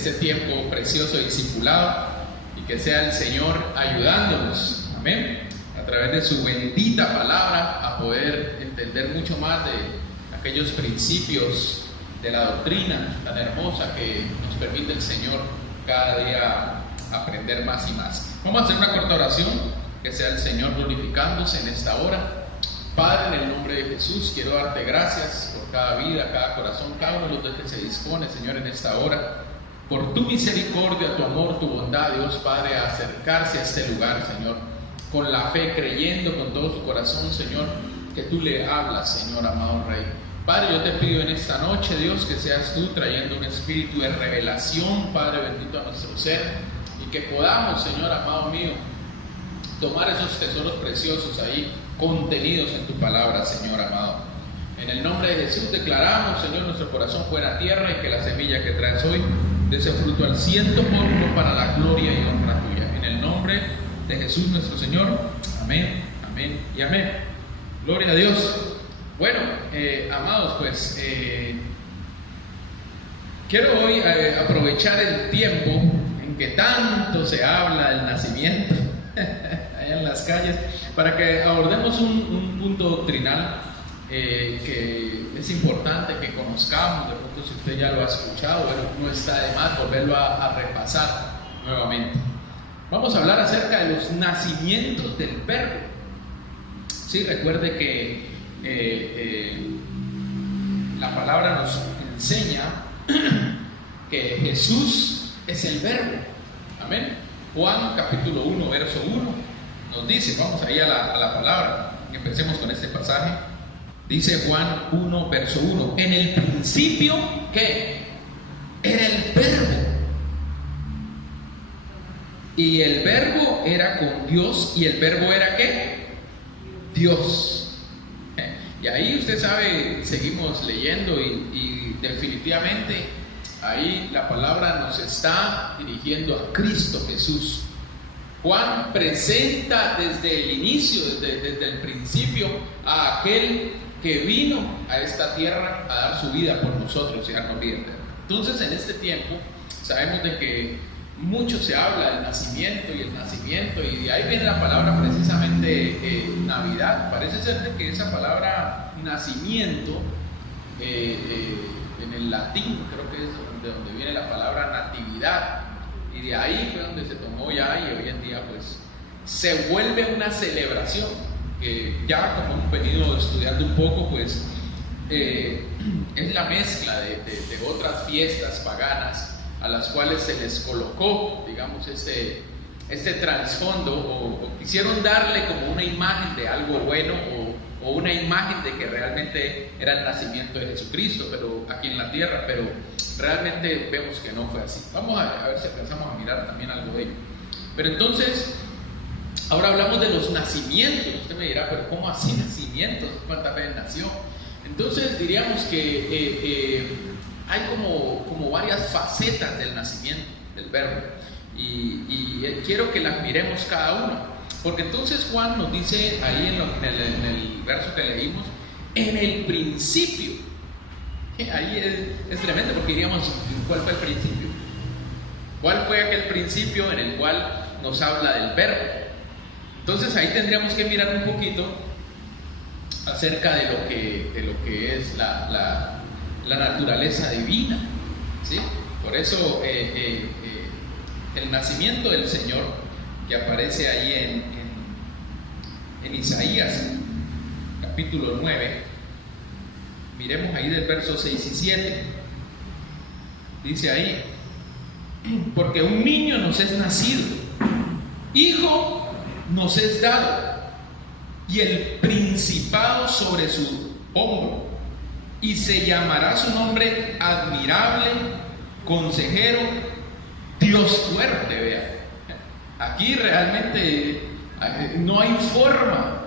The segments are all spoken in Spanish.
este tiempo precioso de discipulado, y que sea el Señor ayudándonos, amén, a través de su bendita palabra a poder entender mucho más de aquellos principios de la doctrina tan hermosa que nos permite el Señor cada día aprender más y más. Vamos a hacer una corta oración, que sea el Señor glorificándose en esta hora. Padre, en el nombre de Jesús, quiero darte gracias por cada vida, cada corazón, cada uno de los que se dispone, Señor, en esta hora, por tu misericordia, tu amor, tu bondad, Dios Padre, a acercarse a este lugar, Señor, con la fe, creyendo con todo su corazón, Señor, que tú le hablas, Señor, amado Rey. Padre, yo te pido en esta noche, Dios, que seas tú trayendo un espíritu de revelación, Padre bendito, a nuestro ser, y que podamos, Señor, amado mío, tomar esos tesoros preciosos ahí, contenidos en tu palabra, Señor amado. En el nombre de Jesús declaramos, Señor, nuestro corazón fuera tierra, y que la semilla que traes hoy dé ese fruto al 100% para la gloria y honra tuya. En el nombre de Jesús nuestro Señor, amén, amén y amén. Gloria a Dios. Bueno, amados, pues quiero hoy aprovechar el tiempo en que tanto se habla del nacimiento allá en las calles, para que abordemos un punto doctrinal que es importante que conozcamos. De pronto, si usted ya lo ha escuchado, bueno, no está de más volverlo a repasar nuevamente. Vamos a hablar acerca de los nacimientos del Verbo. Sí, recuerde que la palabra nos enseña que Jesús es el Verbo. Amén. Juan capítulo 1, verso 1 nos dice, vamos ahí a la palabra, y empecemos con este pasaje. Dice Juan 1, verso 1: en el principio, ¿qué? Era el Verbo, y el Verbo era con Dios, y el Verbo era ¿qué? Dios. Y ahí usted sabe, seguimos leyendo y definitivamente ahí la palabra nos está dirigiendo a Cristo Jesús. Juan presenta desde el inicio, desde el principio, a aquel que vino a esta tierra a dar su vida por nosotros y darnos vida eterna. Entonces, en este tiempo sabemos de que mucho se habla del nacimiento y el nacimiento, y de ahí viene la palabra precisamente Navidad. Parece ser de que esa palabra nacimiento en el latín, creo que es de donde viene la palabra natividad, y de ahí fue donde se tomó ya, y hoy en día pues se vuelve una celebración que ya, como hemos venido estudiando un poco, pues es la mezcla de otras fiestas paganas a las cuales se les colocó, digamos, este trasfondo, o quisieron darle como una imagen de algo bueno, o una imagen de que realmente era el nacimiento de Jesucristo, pero aquí en la tierra, pero realmente vemos que no fue así. Vamos a ver si alcanzamos a mirar también algo de ello. Pero entonces, ahora hablamos de los nacimientos. Usted me dirá, pero ¿cómo así nacimientos? ¿Cuántas veces nació? Entonces diríamos que hay como varias facetas del nacimiento del Verbo, y quiero que las miremos cada una, porque entonces Juan nos dice ahí en el verso que leímos, en el principio. Ahí es tremendo, porque diríamos, ¿cuál fue el principio? ¿Cuál fue aquel principio en el cual nos habla del Verbo? Entonces ahí tendríamos que mirar un poquito acerca de lo que es la naturaleza divina, ¿sí? Por eso el nacimiento del Señor, que aparece ahí en Isaías capítulo 9, miremos ahí del verso 6 y 7, dice ahí: porque un niño nos es nacido, hijo nos es dado, y el principado sobre su hombro, y se llamará su nombre Admirable, Consejero, Dios Fuerte. Vea, aquí realmente no hay forma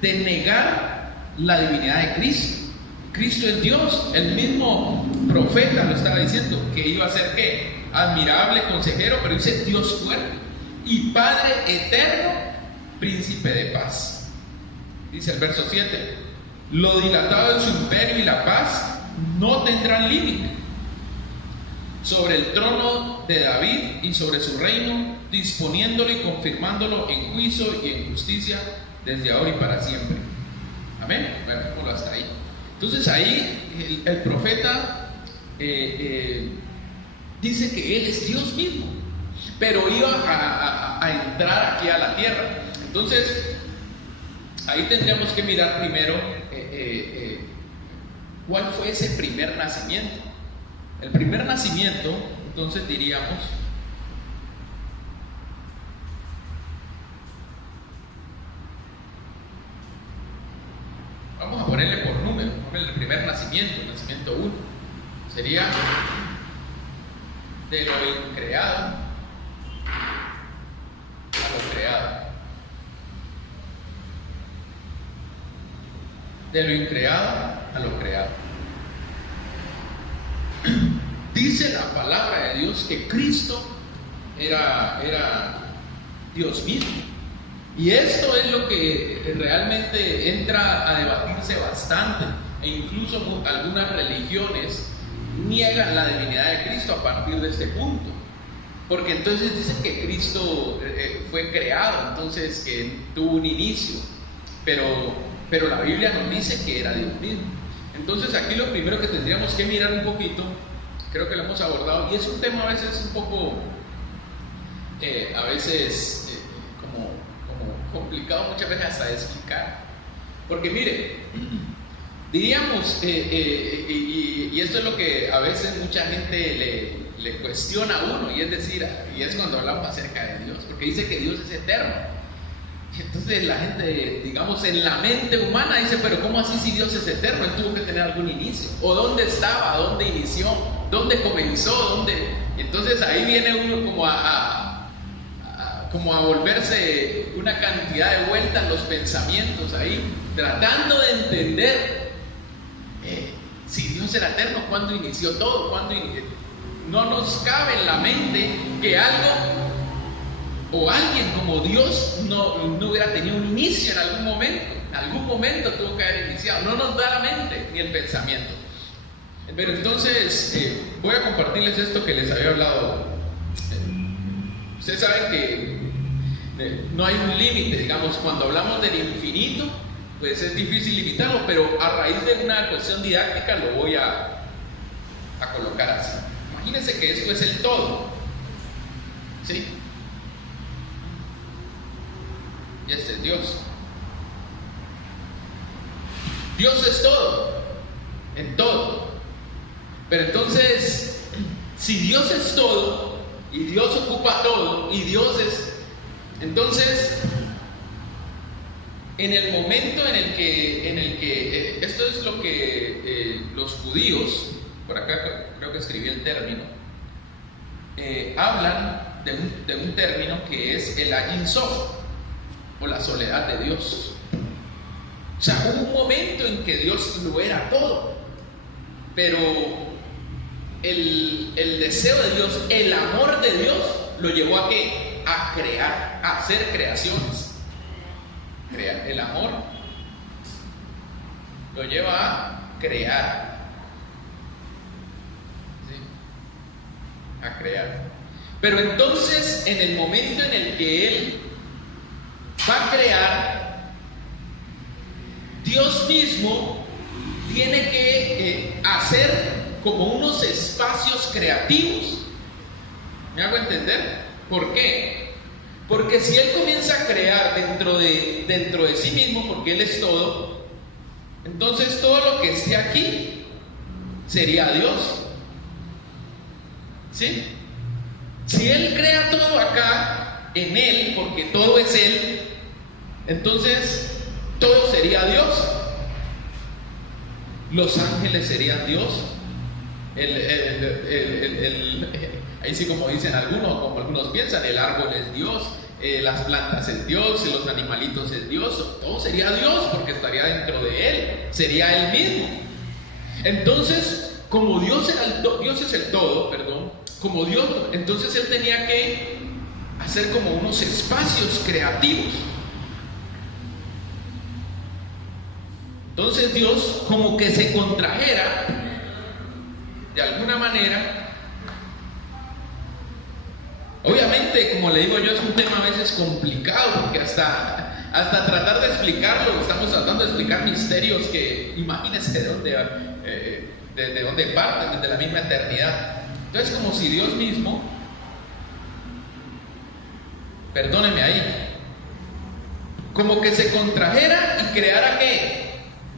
de negar la divinidad de Cristo. Cristo es Dios. El mismo profeta lo estaba diciendo, que iba a ser ¿qué? Admirable, Consejero, pero dice Dios Fuerte y Padre Eterno, Príncipe de paz. Dice el verso 7: lo dilatado de su imperio y la paz no tendrán límite, sobre el trono de David y sobre su reino, disponiéndolo y confirmándolo en juicio y en justicia desde ahora y para siempre. Amén. Bueno, démoslo hasta ahí. Entonces ahí el profeta dice que Él es Dios mismo, pero iba a entrar aquí a la tierra. Entonces ahí tendríamos que mirar primero cuál fue ese primer nacimiento. El primer nacimiento, entonces diríamos, vamos a ponerle por número, el primer nacimiento, el nacimiento 1, sería de lo increado a lo creado. De lo increado a lo creado. Dice la palabra de Dios que Cristo era Dios mismo. Y esto es lo que realmente entra a debatirse bastante, e incluso algunas religiones niegan la divinidad de Cristo a partir de este punto, porque entonces dicen que Cristo fue creado, entonces que tuvo un inicio, pero la Biblia nos dice que era Dios mismo. Entonces aquí lo primero que tendríamos que mirar un poquito, creo que lo hemos abordado, y es un tema a veces un poco como complicado muchas veces hasta de explicar, porque mire, diríamos, y esto es lo que a veces mucha gente le cuestiona a uno, y es decir, y es cuando hablamos acerca de Dios, porque dice que Dios es eterno. Y entonces la gente, digamos, en la mente humana dice, pero ¿cómo así si Dios es eterno? Él tuvo que tener algún inicio. ¿O dónde estaba? ¿Dónde inició? ¿Dónde comenzó? ¿Dónde? Y entonces ahí viene uno como a volverse una cantidad de vueltas los pensamientos ahí, tratando de entender si Dios era eterno, ¿cuándo inició todo? ¿Cuándo inició? No nos cabe en la mente que algo o alguien como Dios no hubiera tenido un inicio en algún momento tuvo que haber iniciado. No nos da la mente ni el pensamiento. Pero entonces voy a compartirles esto que les había hablado. Ustedes saben que no hay un límite, digamos, cuando hablamos del infinito, pues es difícil limitarlo, pero a raíz de una cuestión didáctica lo voy a colocar así. Imagínense que esto es el todo, ¿sí? Y este es Dios. Dios es todo, en todo. Pero entonces, si Dios es todo, y Dios ocupa todo, y Dios es... Entonces, en el momento en el que esto es lo que los judíos, por acá creo que escribí el término, hablan de un término que es el Ayin Sof, o la soledad de Dios. O sea, hubo un momento en que Dios lo era todo, pero el deseo de Dios, el amor de Dios, lo llevó a ¿qué? A crear, a hacer creaciones. El amor lo lleva a crear, ¿sí? A crear. Pero entonces, en el momento en el que Él va a crear, Dios mismo tiene que hacer como unos espacios creativos. ¿Me hago entender? ¿Por qué? Porque si Él comienza a crear dentro de sí mismo, porque Él es todo, entonces todo lo que esté aquí sería Dios, ¿sí? Si Él crea todo acá en Él, porque todo es Él, entonces todo sería Dios. Los ángeles serían Dios. Ahí sí, como dicen algunos, como algunos piensan, el árbol es Dios, las plantas es Dios, los animalitos es Dios, todo sería Dios porque estaría dentro de Él, sería Él mismo. Entonces, como Dios es el todo, perdón, como Dios, entonces Él tenía que hacer como unos espacios creativos. Entonces Dios como que se contrajera de alguna manera Ciertamente, como le digo yo, es un tema a veces complicado, porque hasta tratar de explicarlo, estamos tratando de explicar misterios que imagínense de dónde parten, desde la misma eternidad. Entonces, como si Dios mismo, perdóneme ahí, como que se contrajera y creara ¿qué?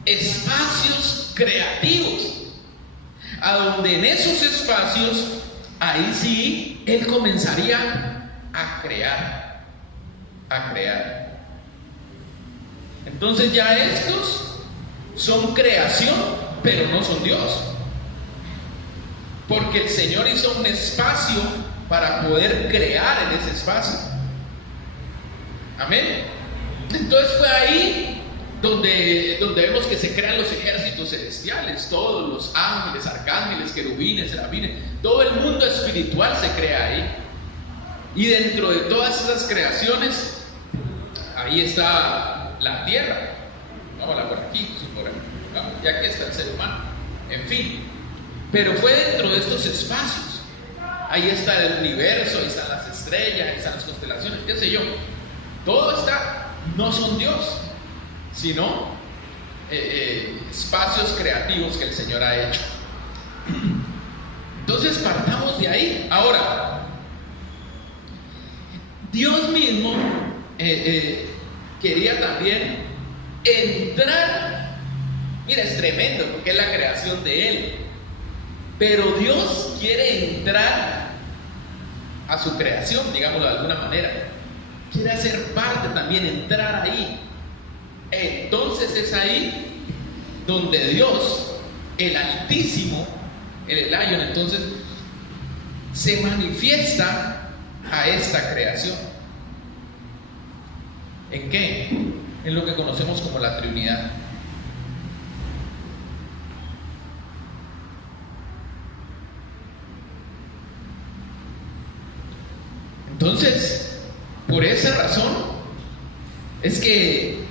Espacios creativos, a donde en esos espacios, ahí sí, Él comenzaría a crear. Entonces ya estos son creación, pero no son Dios, porque el Señor hizo un espacio para poder crear en ese espacio. Amén. Entonces fue ahí donde vemos que se crean los ejércitos celestiales, todos los ángeles, arcángeles, querubines, serafines, todo el mundo espiritual se crea ahí. Y dentro de todas esas creaciones, ahí está la tierra. Vámonos por aquí, por aquí. Y aquí está el ser humano. En fin, pero fue dentro de estos espacios. Ahí está el universo, ahí están las estrellas, ahí están las constelaciones, qué sé yo. Todo está, no son Dios, sino espacios creativos que el Señor ha hecho. Entonces partamos de ahí. Ahora, Dios mismo quería también entrar. Mira, es tremendo porque es la creación de Él, pero Dios quiere entrar a su creación, digámoslo de alguna manera. Quiere hacer parte también, entrar ahí. Entonces es ahí donde Dios, el Altísimo, el Elión, entonces se manifiesta a esta creación. ¿En qué? En lo que conocemos como la Trinidad. Entonces, por esa razón es que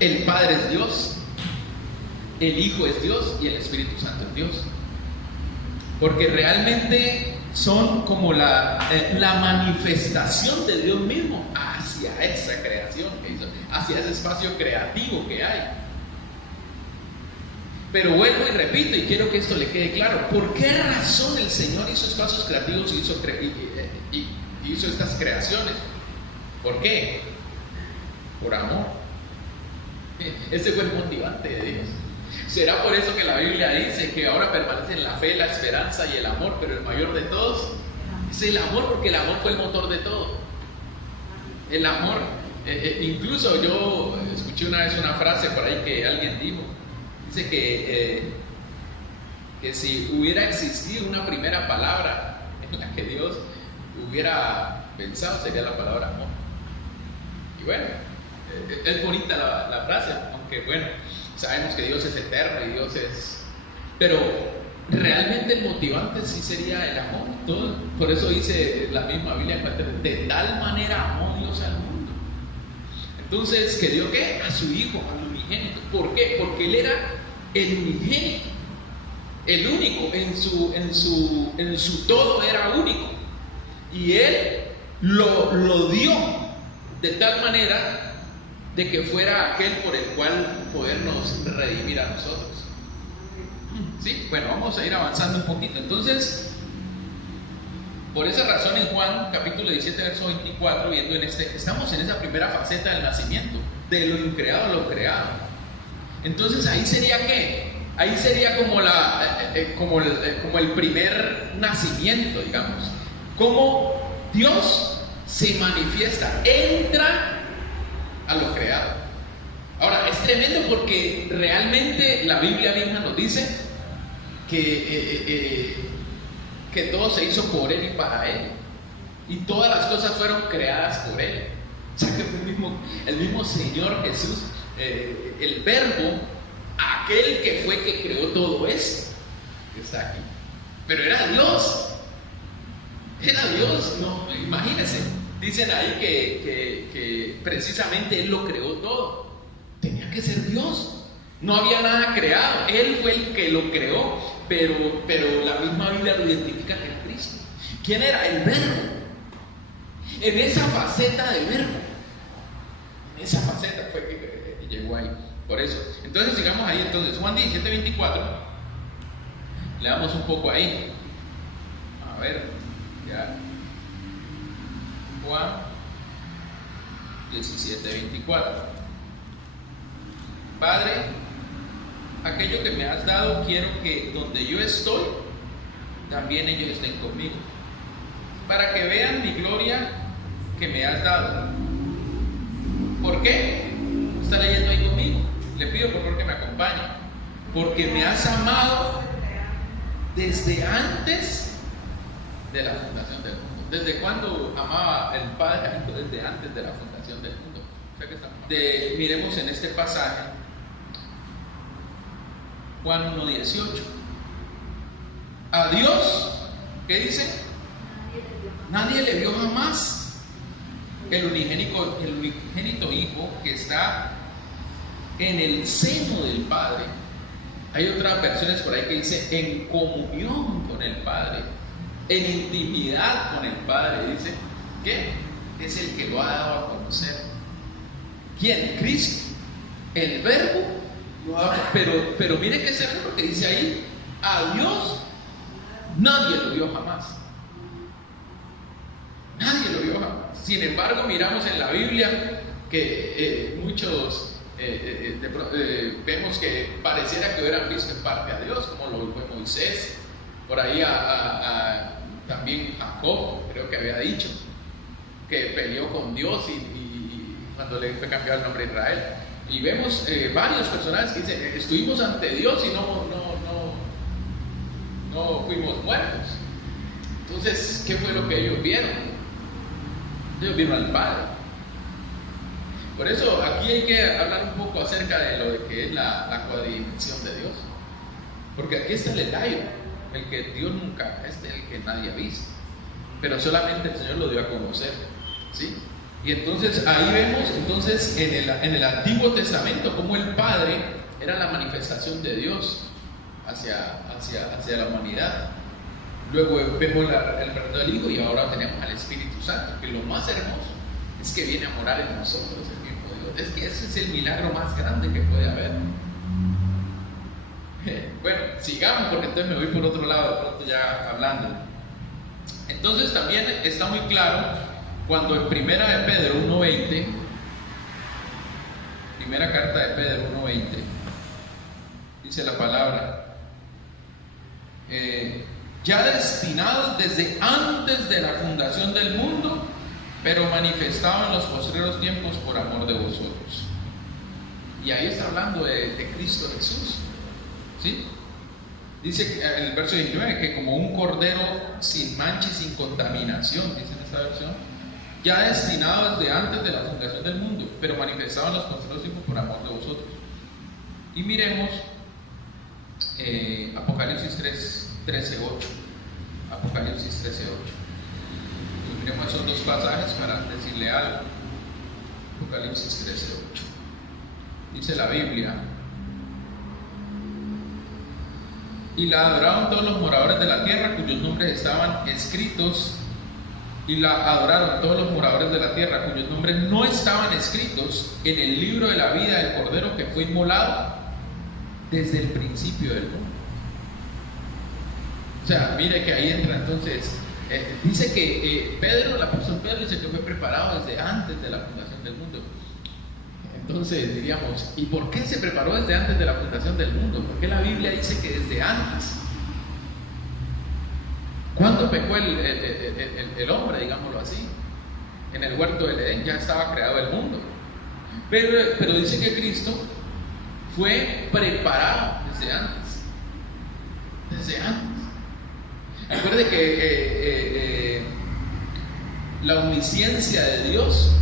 el Padre es Dios, el Hijo es Dios y el Espíritu Santo es Dios, porque realmente son como la manifestación de Dios mismo hacia esa creación que hizo, hacia ese espacio creativo que hay. Pero vuelvo y repito, y quiero que esto le quede claro: ¿por qué razón el Señor hizo espacios creativos y hizo estas creaciones? ¿Por qué? Por amor. Ese fue el motivante de Dios. ¿Será por eso que la Biblia dice que ahora permanecen la fe, la esperanza y el amor, pero el mayor de todos es el amor? Porque el amor fue el motor de todo. El amor, incluso yo escuché una vez una frase por ahí que alguien dijo, dice que si hubiera existido una primera palabra en la que Dios hubiera pensado, sería la palabra amor. Y bueno, es bonita la frase, aunque bueno, sabemos que Dios es eterno y Dios es... Pero realmente el motivante sí sería el amor. Todo. Por eso dice la misma Biblia, de tal manera amó Dios al mundo. Entonces, ¿que dio qué? A su Hijo, al unigénito. ¿Por qué? Porque Él era el unigénito, el único, en su todo era único. Y Él lo dio de tal manera de que fuera aquel por el cual podernos redimir a nosotros. Sí, bueno, vamos a ir avanzando un poquito. Entonces, por esa razón en Juan capítulo 17 verso 24, viendo estamos en esa primera faceta del nacimiento, de lo increado a lo creado. Entonces ahí sería ¿qué? Ahí sería como el primer nacimiento, digamos. Como Dios se manifiesta, entra a lo creado. Ahora, es tremendo porque realmente la Biblia misma nos dice que todo se hizo por Él y para Él, y todas las cosas fueron creadas por Él. O sea que el mismo Señor Jesús, el Verbo, aquel que fue que creó todo esto, está aquí. Pero era Dios, no, imagínense. Dicen ahí que precisamente Él lo creó todo. Tenía que ser Dios. No había nada creado. Él fue el que lo creó, pero la misma Biblia lo identifica en Cristo. ¿Quién era? El Verbo. En esa faceta de verbo. En esa faceta fue que llegó ahí. Por eso. Entonces sigamos ahí. Entonces, Juan 17:24. Leamos un poco ahí. A ver. Ya. Juan 17:24. Padre, aquello que me has dado, quiero que donde yo estoy, también ellos estén conmigo, para que vean mi gloria que me has dado. ¿Por qué? Está leyendo ahí conmigo. Le pido por favor que me acompañe. Porque me has amado desde antes de la fundación del mundo. ¿Desde cuándo amaba el Padre? Desde antes de la fundación del mundo. O sea que miremos en este pasaje, Juan 1:18. A Dios, ¿qué dice? Nadie le vio jamás. El unigénito Hijo que está en el seno del Padre. Hay otras versiones por ahí que dice en comunión con el Padre, en intimidad con el Padre. Dice que es el que lo ha dado a conocer. ¿Quién? Cristo. El Verbo lo ha dado. Pero mire que ese verbo que dice ahí, a Dios nadie lo vio jamás. Nadie lo vio jamás. Sin embargo, miramos en la Biblia que muchos vemos que pareciera que hubieran visto en parte a Dios, como lo fue Moisés, por ahí también Jacob, creo que había dicho que peleó con Dios y cuando le fue cambiado el nombre a Israel. Y vemos varios personajes que dicen, estuvimos ante Dios y no fuimos muertos. Entonces, ¿qué fue lo que ellos vieron? Ellos vieron al Padre. Por eso aquí hay que hablar un poco acerca de lo de que es la cuadridimensión de Dios. Porque aquí está el detalle, el que Dios nunca, el que nadie ha visto, pero solamente el Señor lo dio a conocer, ¿sí? Y entonces ahí vemos en el Antiguo Testamento cómo el Padre era la manifestación de Dios hacia la humanidad. Luego vemos el perdón del Hijo y ahora tenemos al Espíritu Santo, que lo más hermoso es que viene a morar en nosotros el mismo Dios. Es que ese es el milagro más grande que puede haber. Bueno, sigamos porque entonces me voy por otro lado de pronto ya hablando. Entonces también está muy claro cuando en Primera de Pedro 1:20, primera carta de Pedro 1:20, dice la palabra, ya destinados desde antes de la fundación del mundo, pero manifestado en los postreros tiempos por amor de vosotros. Y ahí está hablando de Cristo Jesús, ¿sí? Dice en el verso 19 que como un cordero sin mancha y sin contaminación, dice en esta versión, ya destinado desde antes de la fundación del mundo, pero manifestado en los postreros tiempos por amor de vosotros. Y miremos Apocalipsis 13:8. Apocalipsis 13:8. Miremos esos dos pasajes para decirle algo. Apocalipsis 13:8. Dice la Biblia: y la adoraron todos los moradores de la tierra cuyos nombres estaban escritos, y la adoraron todos los moradores de la tierra cuyos nombres no estaban escritos en el libro de la vida del Cordero que fue inmolado desde el principio del mundo. O sea, mire que ahí entra entonces, dice que Pedro, el apóstol Pedro, dice que fue preparado desde antes de la fundación del mundo. Entonces diríamos, ¿y por qué se preparó desde antes de la fundación del mundo? ¿Por qué la Biblia dice que desde antes? ¿Cuándo pecó el hombre, digámoslo así? En el huerto del Edén ya estaba creado el mundo. Pero dice que Cristo fue preparado desde antes. Desde antes. Recuerde que la omnisciencia de Dios,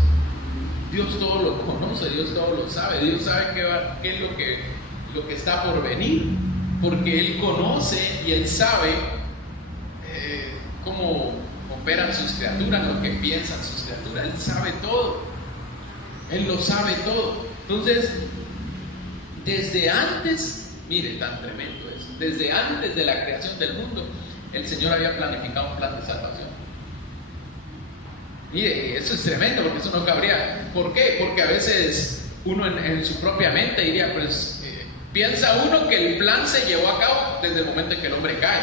Dios todo lo conoce, Dios todo lo sabe, Dios sabe qué es lo que está por venir, porque Él conoce y Él sabe cómo operan sus criaturas, lo que piensan sus criaturas. Él sabe todo, Él lo sabe todo. Entonces, desde antes, mire, tan tremendo es, desde antes de la creación del mundo, el Señor había planificado un plan de salvación. Mire, eso es tremendo, porque eso no cabría. ¿Por qué? Porque a veces uno en su propia mente diría, pues piensa uno que el plan se llevó a cabo desde el momento en que el hombre cae.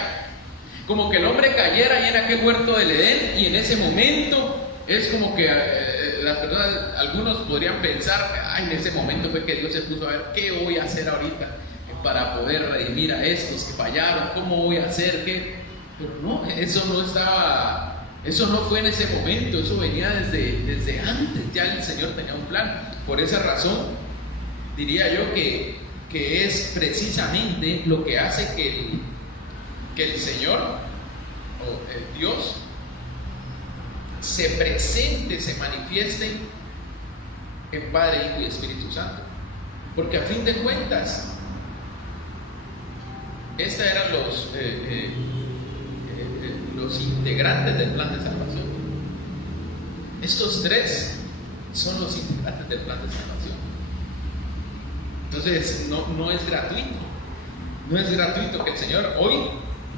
Como que el hombre cayera ahí en aquel huerto del Edén, y en ese momento es como que las personas, algunos podrían pensar, ay, en ese momento fue que Dios se puso a ver qué voy a hacer ahorita para poder redimir a estos que fallaron, cómo voy a hacer, qué. Pero no, eso no fue en ese momento, eso venía desde antes, ya el Señor tenía un plan. Por esa razón, diría yo que es precisamente lo que hace que el Señor, o el Dios, se presente, se manifieste en Padre, Hijo y Espíritu Santo. Porque a fin de cuentas, estos eran los integrantes del plan de salvación. Estos tres son los integrantes del plan de salvación. Entonces no es gratuito. No es gratuito que el Señor hoy,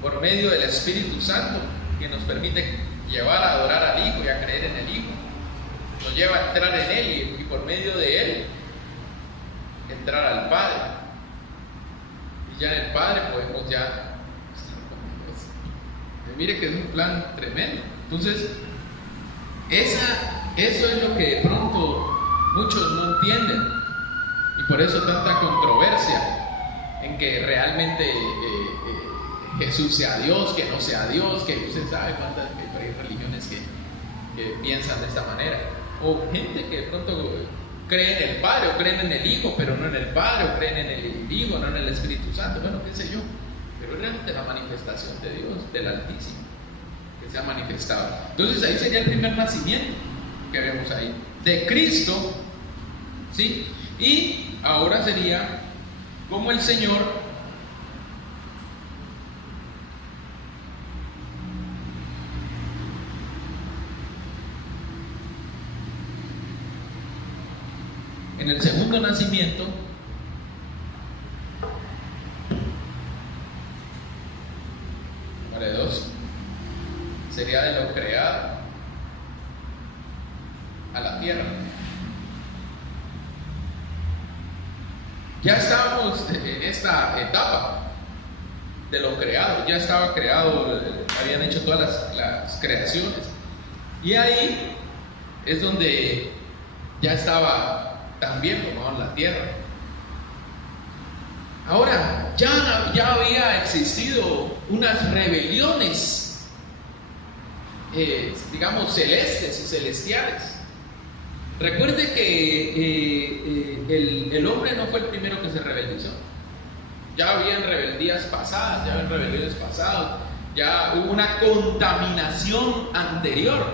por medio del Espíritu Santo, que nos permite llevar a adorar al Hijo y a creer en el Hijo, nos lleva a entrar en Él, y por medio de Él entrar al Padre. Y ya en el Padre podemos ya. Mire que es un plan tremendo. Entonces, eso es lo que de pronto muchos no entienden, y por eso tanta controversia en que realmente Jesús sea Dios, que no sea Dios, que usted sabe cuántas hay religiones que piensan de esta manera, o gente que de pronto creen en el Padre o creen en el Hijo, pero no en el Padre, o creen en el Hijo, no en el Espíritu Santo, bueno, qué sé yo. Pero es realmente la manifestación de Dios, del Altísimo, que se ha manifestado. Entonces ahí sería el primer nacimiento que vemos ahí, de Cristo, ¿sí? Y ahora sería como el Señor en el segundo nacimiento sería de lo creado a la tierra. Ya estábamos en esta etapa de lo creado, ya estaba creado, habían hecho todas las creaciones, y ahí es donde ya estaba también formado en la tierra. Ahora, ya había existido unas rebeliones, digamos, celestes y celestiales. Recuerde que el hombre no fue el primero que se rebeldizó. Ya habían rebeldías pasadas, ya habían rebeliones pasadas, ya hubo una contaminación anterior.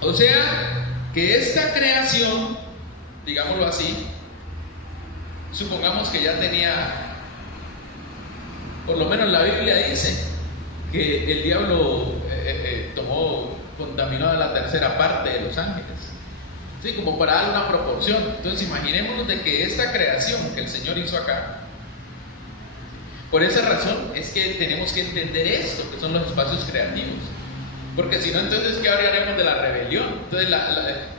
O sea, que esta creación, digámoslo así, supongamos que ya tenía, por lo menos la Biblia dice que el diablo contaminó a la tercera parte de los ángeles, ¿sí? Como para darle una proporción. Entonces imaginémonos de que esta creación que el Señor hizo acá, por esa razón es que tenemos que entender esto, que son los espacios creativos. Porque si no, entonces, ¿qué hablaríamos de la rebelión? Entonces,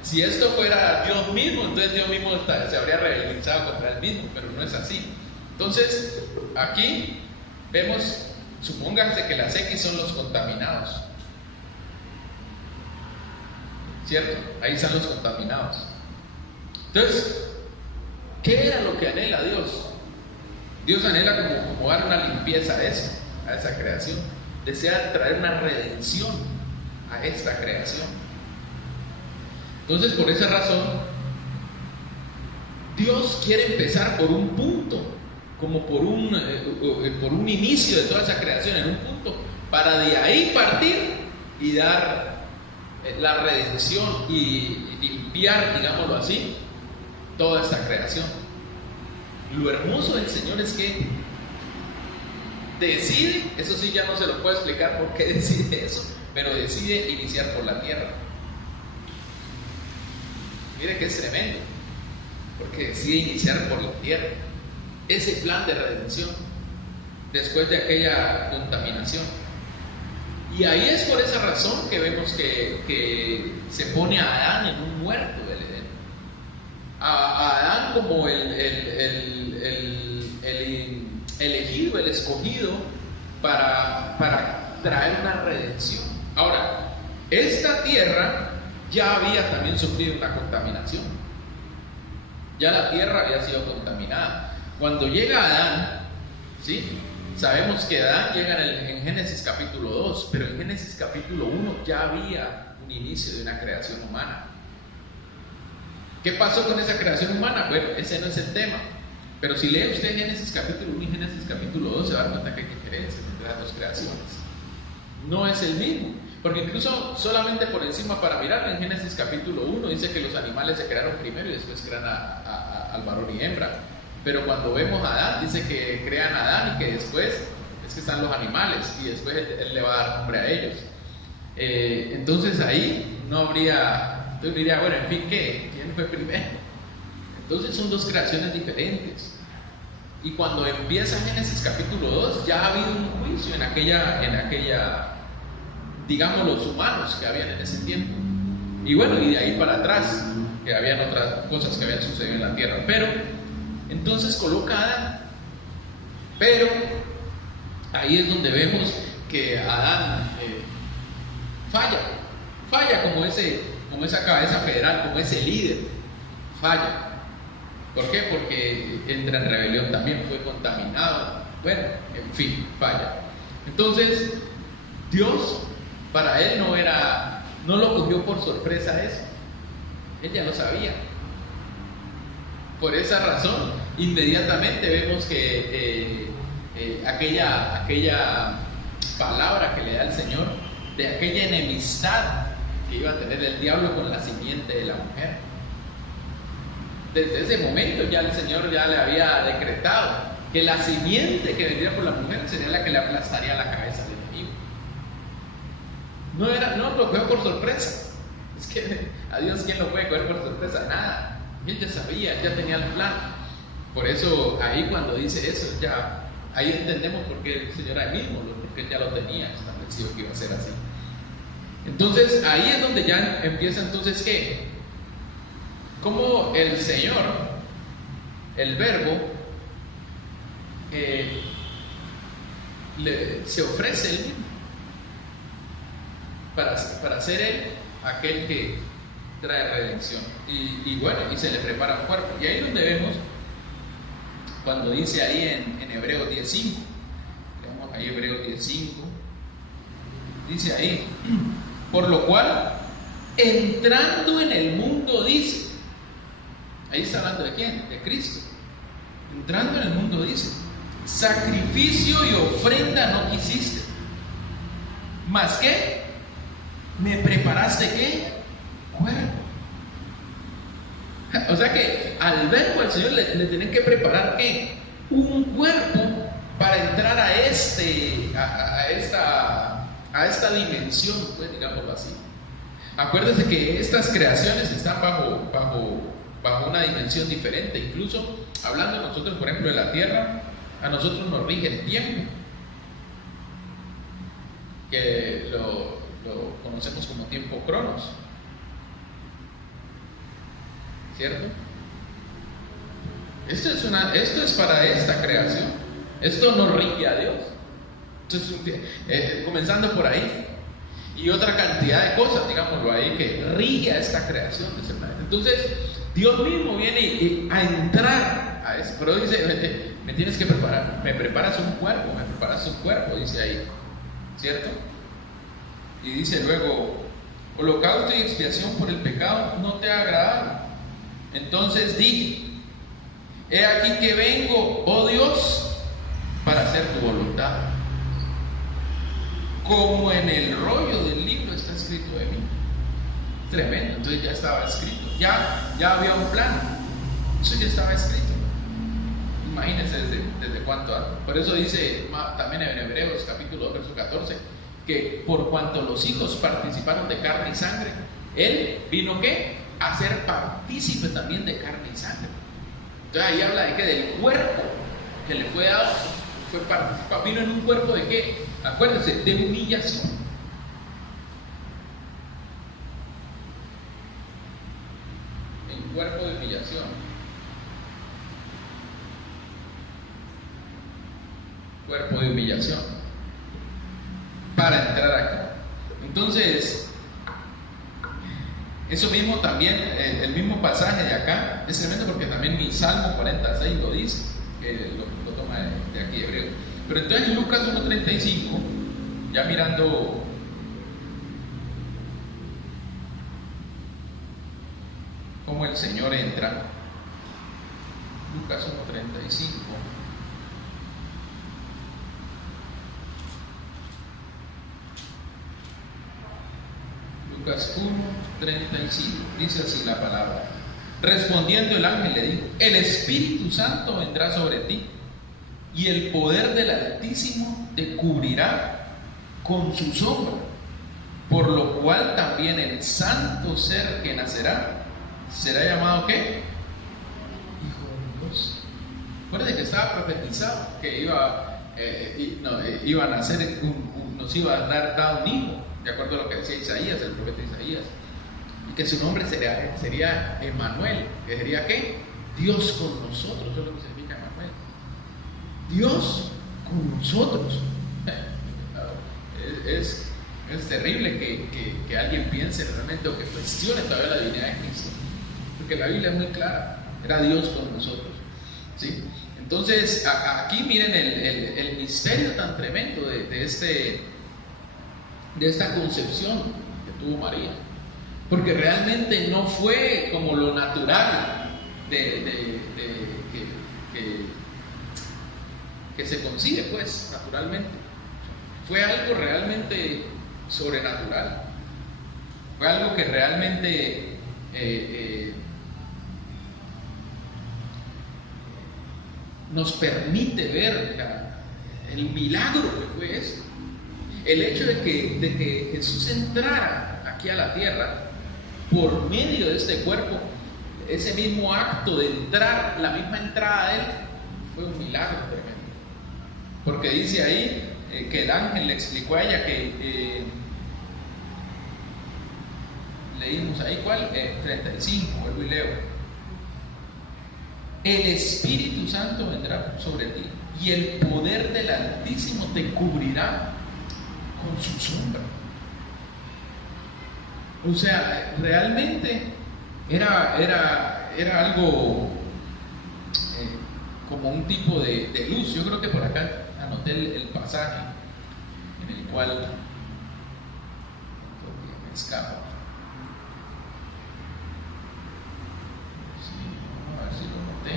si esto fuera Dios mismo, entonces Dios mismo se habría rebelizado contra él mismo, pero no es así. Entonces, aquí vemos, supónganse que las X son los contaminados, ¿cierto? Ahí están los contaminados. Entonces, ¿qué era lo que anhela Dios? Dios anhela como dar una limpieza a eso, a esa creación. Desea traer una redención a esta creación. Entonces, por esa razón, Dios quiere empezar por un punto, como por un inicio de toda esa creación, en un punto, para de ahí partir y dar la redención y limpiar, digámoslo así, toda esta creación. Lo hermoso del Señor es que decide, eso sí ya no se lo puedo explicar por qué decide eso, pero decide iniciar por la tierra. Mire que es tremendo, porque decide iniciar por la tierra ese plan de redención después de aquella contaminación. Y ahí es por esa razón que vemos que se pone a Adán en un huerto del Edén. A Adán como el elegido, el escogido para traer una redención. Ahora, esta tierra ya había también sufrido una contaminación. Ya la tierra había sido contaminada. Cuando llega Adán, ¿sí? Sabemos que Adán llega en Génesis capítulo 2, pero en Génesis capítulo 1 ya había un inicio de una creación humana. ¿Qué pasó con esa creación humana? Bueno, ese no es el tema. Pero si lee usted Génesis capítulo 1 y Génesis capítulo 2, se va a dar cuenta que hay diferencias entre las dos creaciones. No es el mismo. Porque incluso solamente por encima para mirar en Génesis capítulo 1 dice que los animales se crearon primero y después crean al varón y hembra. Pero cuando vemos a Adán, dice que crean a Adán y que después es que están los animales y después él le va a dar nombre a ellos. Entonces ahí no habría, entonces diría, bueno, en fin, ¿quién fue primero? Entonces son dos creaciones diferentes. Y cuando empieza Génesis capítulo 2, ya ha habido un juicio en aquella, digamos, los humanos que habían en ese tiempo. Y bueno, y de ahí para atrás, que habían otras cosas que habían sucedido en la tierra. Pero entonces coloca a Adán, pero ahí es donde vemos que Adán falla como esa cabeza federal, como ese líder, falla. ¿Por qué? Porque entra en rebelión también, fue contaminado, bueno, en fin, falla. Entonces, Dios, para él no lo cogió por sorpresa eso, él ya lo sabía. Por esa razón, inmediatamente vemos que aquella palabra que le da el Señor, de aquella enemistad que iba a tener el diablo con la simiente de la mujer. Desde ese momento ya el Señor ya le había decretado que la simiente que vendría por la mujer sería la que le aplastaría la cabeza del enemigo. No lo cogió por sorpresa. Es que a Dios, ¿quién lo puede coger por sorpresa? Nada. Él ya sabía, ya tenía el plan. Por eso ahí cuando dice eso, ya ahí entendemos por qué el Señor ahí mismo, porque él ya lo tenía establecido que iba a ser así. Entonces ahí es donde ya empieza entonces ¿qué? Como el Señor, el Verbo, se ofrece él mismo para ser él aquel que trae redención. Y bueno, y se le prepara un cuerpo. Y ahí es donde vemos, cuando dice ahí en Hebreos 10:5, veamos ahí Hebreos 10:5, dice ahí, por lo cual, entrando en el mundo, dice, ahí está hablando de quién, de Cristo, entrando en el mundo dice, sacrificio y ofrenda no quisiste, ¿más qué? ¿Me preparaste qué? Cuerpo. O sea que al Verbo, al Señor le tienen que preparar ¿qué? Un cuerpo para entrar a esta dimensión, pues digámoslo así. Acuérdense que estas creaciones están bajo una dimensión diferente. Incluso hablando nosotros, por ejemplo, de la tierra, a nosotros nos rige el tiempo, que lo conocemos como tiempo cronos, ¿cierto? Esto es para esta creación. Esto no rige a Dios. Entonces, comenzando por ahí, y otra cantidad de cosas, digámoslo ahí, que rige a esta creación de ese planeta. Entonces, Dios mismo viene a entrar a eso, pero dice, me tienes que preparar, me preparas un cuerpo, dice ahí, ¿cierto? Y dice luego, holocausto y expiación por el pecado no te agradaron. Entonces dije, he aquí que vengo, oh Dios, para hacer tu voluntad. Como en el rollo del libro está escrito de mí. Tremendo, entonces ya estaba escrito, ya había un plan, eso ya estaba escrito. Imagínense desde cuánto. Por eso dice también en Hebreos capítulo 2, verso 14, que por cuanto los hijos participaron de carne y sangre, él vino ¿qué? A ser partícipe también de carne y sangre. Entonces ahí habla de que del cuerpo que le fue dado, fue participado, vino en un cuerpo de qué? Acuérdense, de humillación. cuerpo de humillación. Cuerpo de humillación. Para entrar aquí. Entonces, eso mismo también, el mismo pasaje de acá, es tremendo porque también mi Salmo 46 lo dice, lo toma de aquí hebreo. Pero entonces en Lucas 1:35, ya mirando cómo el Señor entra, Lucas 1:35. Lucas 1:35, dice así la palabra. Respondiendo el ángel le dijo: el Espíritu Santo vendrá sobre ti, y el poder del Altísimo te cubrirá con su sombra, por lo cual también el santo ser que nacerá será llamado ¿qué? Hijo de Dios. Recuerden que estaba profetizado que iba a nacer, nos iba a dar un hijo, de acuerdo a lo que decía Isaías, el profeta Isaías, y que su nombre sería Emmanuel, que sería ¿qué? Dios con nosotros. Eso es lo que significa Emmanuel, Dios con nosotros. Es terrible que alguien piense realmente o que cuestione todavía la divinidad de Cristo, porque la Biblia es muy clara, era Dios con nosotros, ¿sí? Entonces aquí miren el misterio tan tremendo de esta concepción que tuvo María, porque realmente no fue como lo natural que se concibe, pues, naturalmente. Fue algo realmente sobrenatural, fue algo que realmente nos permite ver el milagro que fue esto. El hecho de que Jesús entrara aquí a la tierra por medio de este cuerpo, ese mismo acto de entrar, la misma entrada de él, fue un milagro tremendo. Porque dice ahí que el ángel le explicó a ella que leímos ahí, ¿cuál? 35, vuelvo y leo. El Espíritu Santo vendrá sobre ti, y el poder del Altísimo te cubrirá con su sombra. O sea, realmente era algo como un tipo de luz. Yo creo que por acá anoté el pasaje en el cual me escapa. A ver si lo noté.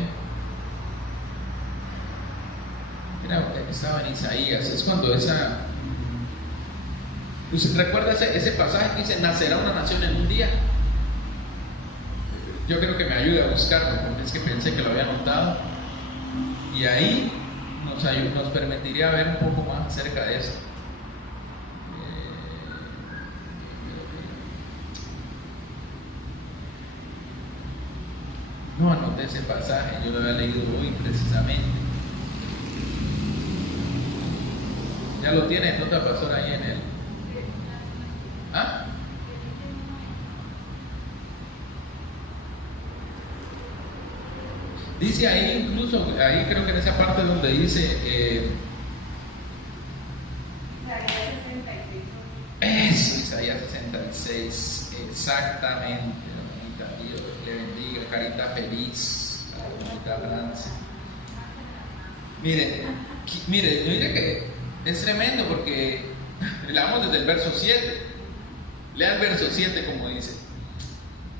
Estaba en Isaías. Es cuando ¿usted recuerda ese pasaje que dice: nacerá una nación en un día? Yo creo que me ayude a buscarlo, porque es que pensé que lo había anotado, y ahí nos permitiría ver un poco más acerca de eso. No anoté ese pasaje, yo lo había leído hoy precisamente. Ya lo tiene, nota pastor, ahí en el... ¿Ah? Dice ahí, incluso ahí creo que en esa parte donde dice eso, Isaías 66, exactamente. Dios le bendiga, carita feliz, carita Francia. Mire que es tremendo, porque leamos desde el verso 7. Lea el verso 7 como dice: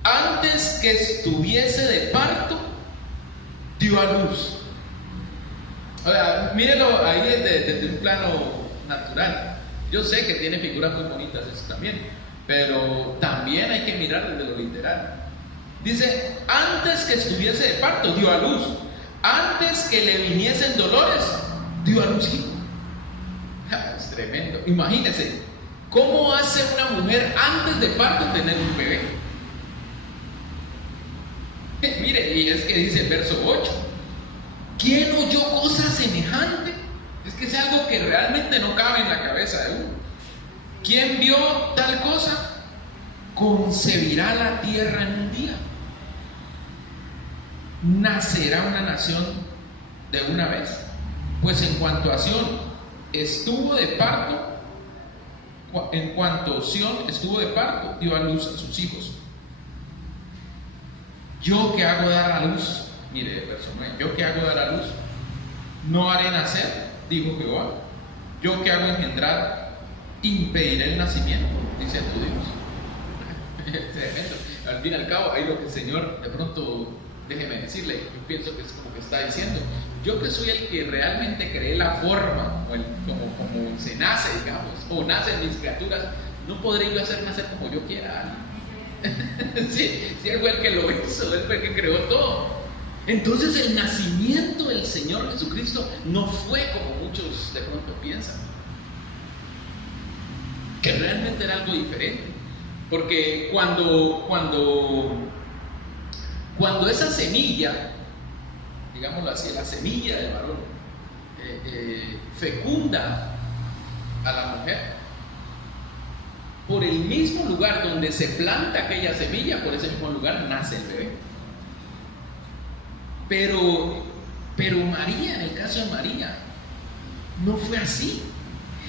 antes que estuviese de parto, dio a luz. Ahora, mírelo ahí desde un plano natural. Yo sé que tiene figuras muy bonitas eso también, pero también hay que mirar desde lo literal. Dice: antes que estuviese de parto, dio a luz. Antes que le viniesen dolores, dio a luz hijo. Es tremendo. Imagínense, ¿cómo hace una mujer antes de parto tener un bebé? Mire, y es que dice el verso 8: ¿quién oyó cosa semejante? Es que es algo que realmente no cabe en la cabeza de uno. ¿Quién vio tal cosa? Concebirá la tierra en un día. nacerá una nación de una vez? Pues en cuanto a Sión estuvo de parto, en cuanto Sión estuvo de parto, dio a luz a sus hijos. Yo que hago dar a luz, mire, verso 9, yo que hago dar a luz, no haré nacer, dijo Jehová. Yo que hago engendrar, impediré el nacimiento, dice tu Dios. Tremendo. Al fin y al cabo, ahí lo que el Señor, de pronto, déjeme decirle, yo pienso que es como que está diciendo, yo que soy el que realmente cree la forma, o como se nace, digamos, o nacen mis criaturas, no podré yo hacer nacer como yo quiera. Sí, él fue el que lo hizo, él fue el que creó todo. Entonces el nacimiento del Señor Jesucristo no fue como muchos de pronto piensan, que realmente era algo diferente. Porque cuando esa semilla, digámoslo así, la semilla del varón, fecunda a la mujer, por el mismo lugar donde se planta aquella semilla, por ese mismo lugar nace el bebé. Pero María, en el caso de María, no fue así.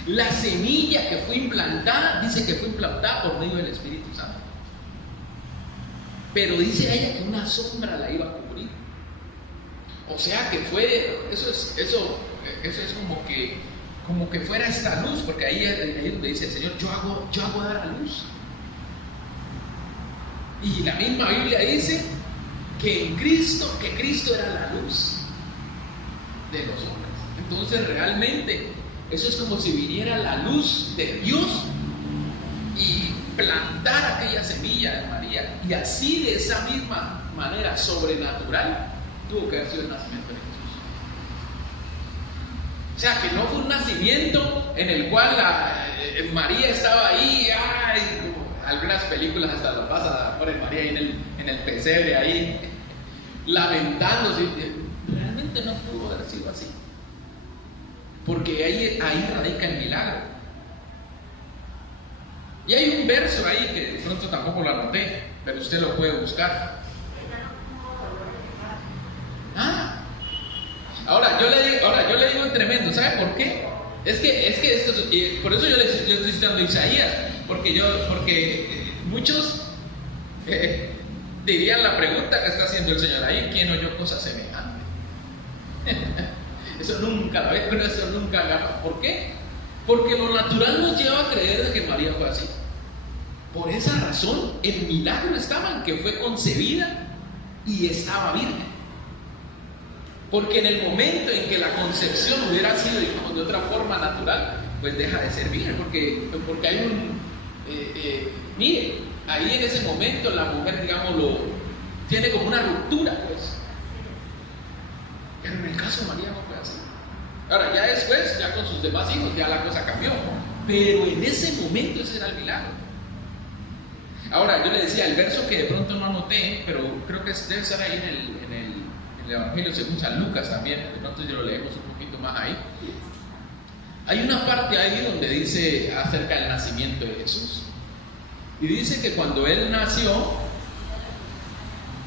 La semilla que fue implantada, dice que fue implantada por medio del Espíritu Santo. Pero dice ella que una sombra la iba a cubrir. O sea que eso es como que fuera esta luz, porque ahí es donde dice el Señor, yo hago dar a luz. Y la misma Biblia dice que Cristo era la luz de los hombres. Entonces realmente eso es como si viniera la luz de Dios y plantara aquella semilla de María, y así de esa misma manera sobrenatural tuvo que haber sido el nacimiento de Jesús. O sea que no fue un nacimiento en el cual María estaba ahí, algunas películas hasta lo pasa por María ahí en el pesebre ahí lamentándose. Realmente no pudo haber sido así, porque ahí radica el milagro. Y hay un verso ahí que de pronto tampoco lo anoté, pero usted lo puede buscar. Ahora yo le digo en tremendo, ¿sabe por qué? Es que esto por eso yo le estoy citando a Isaías, porque muchos dirían la pregunta que está haciendo el Señor ahí: ¿quién oyó cosa semejante? Eso nunca lo ve, pero eso nunca agarra. ¿Por qué? Porque lo natural nos lleva a creer que María fue así. Por esa razón, el milagro estaba en que fue concebida y estaba virgen. Porque en el momento en que la concepción hubiera sido, digamos, de otra forma natural, pues deja de ser virgen, porque hay mire, ahí en ese momento la mujer, digamos, tiene como una ruptura, pues. Pero en el caso de María no fue así. Ahora, ya después, ya con sus demás hijos, ya la cosa cambió. Pero en ese momento ese era el milagro. Ahora, yo le decía, el verso que de pronto no anoté, pero creo que debe estar ahí en el Evangelio según San Lucas también, de pronto yo lo leemos un poquito más ahí. Hay una parte ahí donde dice acerca del nacimiento de Jesús. Y dice que cuando él nació,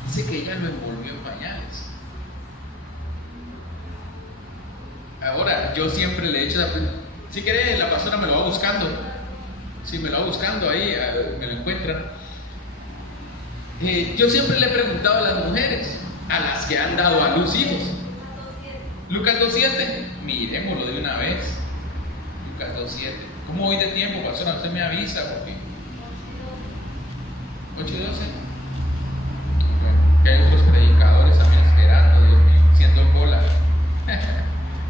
dice que ella lo envolvió en pañales. Ahora, yo siempre le he hecho si quiere, la pastora me lo va buscando. Si me lo va buscando ahí, me lo encuentran. Yo siempre le he preguntado a las mujeres, a las que han dado a luz hijos. Lucas 2:7, miremoslo de una vez. Lucas 2:7. ¿Cómo voy de tiempo, pastora? Usted me avisa, porque 8:12. Que hay otros predicadores también esperando, Dios mío, haciendo cola.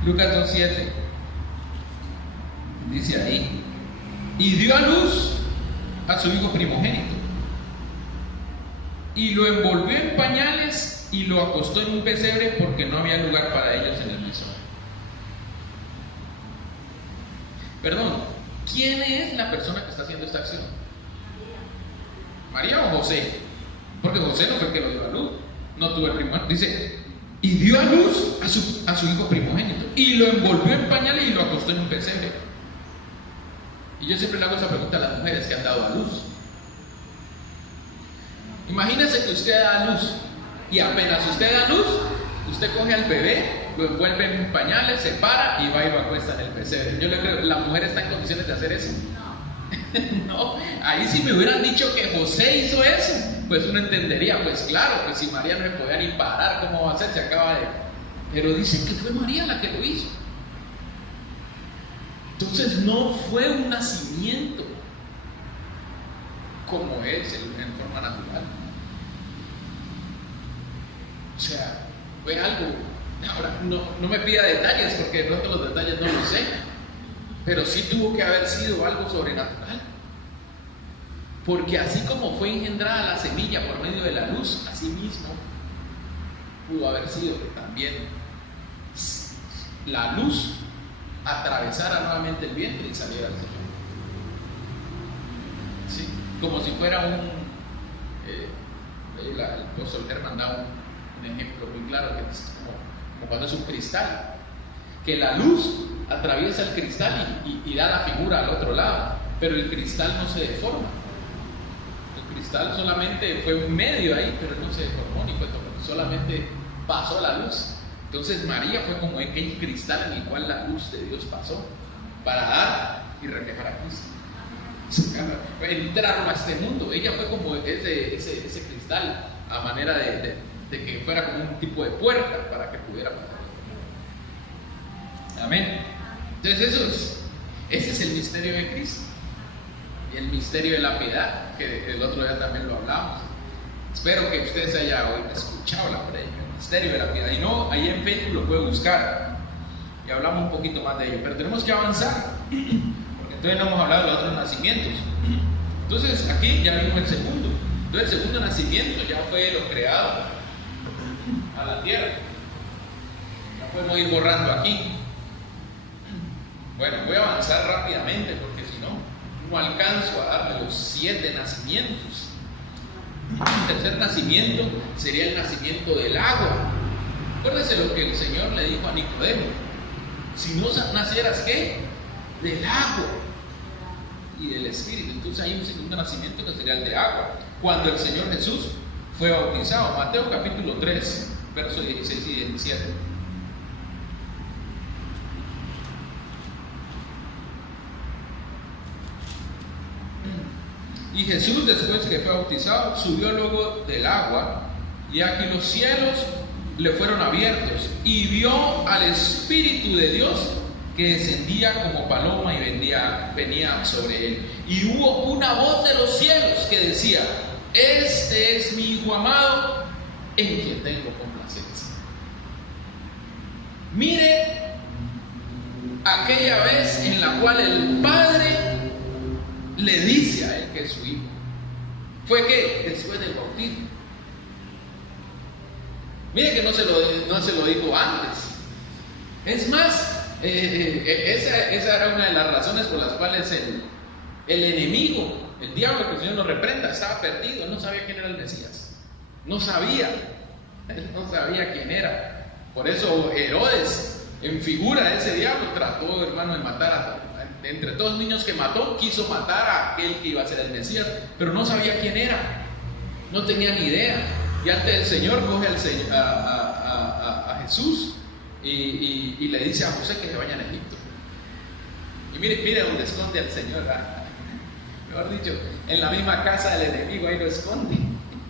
Lucas 2:7 dice ahí: y dio a luz a su hijo primogénito, y lo envolvió en pañales y lo acostó en un pesebre, porque no había lugar para ellos en el mesón. Perdón, ¿quién es la persona que está haciendo esta acción? ¿María o José? Porque José no fue el que lo dio a luz, no tuvo el primogénito. Dice, y dio a luz a su hijo primogénito, y lo envolvió en pañales y lo acostó en un pesebre. Y yo siempre le hago esa pregunta a las mujeres que han dado a luz. Imagínense que usted da a luz Y apenas usted da luz, usted coge al bebé, lo envuelve en pañales, se para y va y lo acuesta en el pesebre. Yo le creo, ¿la mujer está en condiciones de hacer eso? No, ahí si me hubieran dicho que José hizo eso, pues uno entendería, pues claro, que si María no se podía ni parar, ¿cómo va a ser? Se acaba de... Pero dicen que fue María la que lo hizo. Entonces no fue un nacimiento como es en forma natural. O sea, fue algo... Ahora, no me pida detalles porque de pronto los detalles no los sé, pero sí tuvo que haber sido algo sobrenatural. Porque así como fue engendrada la semilla por medio de la luz, así mismo pudo haber sido que también la luz atravesara nuevamente el vientre y saliera al Señor. ¿Sí? Como si fuera el apóstol Germán da un ejemplo muy claro, que es como cuando es un cristal, que la luz atraviesa el cristal y da la figura al otro lado, pero el cristal no se deforma. El cristal solamente fue un medio ahí, pero no se deformó ni fue tocado, solamente pasó la luz. Entonces María fue como aquel cristal en el cual la luz de Dios pasó para dar y reflejar a Cristo. Entraron a este mundo. Ella fue como ese cristal a manera de que fuera como un tipo de puerta para que pudiera pasar. Amén. Entonces ese es el misterio de Cristo y el misterio de la piedad, que el otro día también lo hablamos. Espero que usted se haya hoy escuchado la predica, el misterio de la piedad, y no, ahí en Facebook lo puede buscar y hablamos un poquito más de ello, pero tenemos que avanzar porque entonces no hemos hablado de los otros nacimientos. Entonces aquí ya vimos el segundo. Entonces el segundo nacimiento ya fue lo creado a la tierra. Ya podemos ir borrando aquí. Bueno, voy a avanzar rápidamente porque si no alcanzo a darle los 7 nacimientos. El tercer nacimiento sería el nacimiento del agua. Acuérdese lo que el Señor le dijo a Nicodemo: si no nacieras, ¿qué? Del agua y del Espíritu. Entonces hay un segundo nacimiento que sería el de agua, cuando el Señor Jesús fue bautizado. Mateo capítulo 3, versos 16 y 17. Y Jesús, después que fue bautizado, subió luego del agua, y aquí los cielos le fueron abiertos, y vio al Espíritu de Dios que descendía como paloma y venía sobre él. Y hubo una voz de los cielos que decía: este es mi Hijo amado, en quien tengo complacencia. Mire aquella vez en la cual el Padre le dice a él que es su hijo. Fue que después del bautismo. Mire que no se lo dijo antes. Es más, esa era una de las razones por las cuales el enemigo, el diablo, que el Señor nos reprenda, estaba perdido. Él no sabía quién era el Mesías. Él no sabía quién era. Por eso Herodes, en figura de ese diablo, trató, hermano, de matar entre todos los niños que mató, quiso matar a aquel que iba a ser el Mesías, pero no sabía quién era, no tenía ni idea. Y antes el Señor coge a Jesús y le dice a José que se vaya a Egipto. Y mire dónde esconde al Señor, mejor dicho, en la misma casa del enemigo, ahí lo esconde.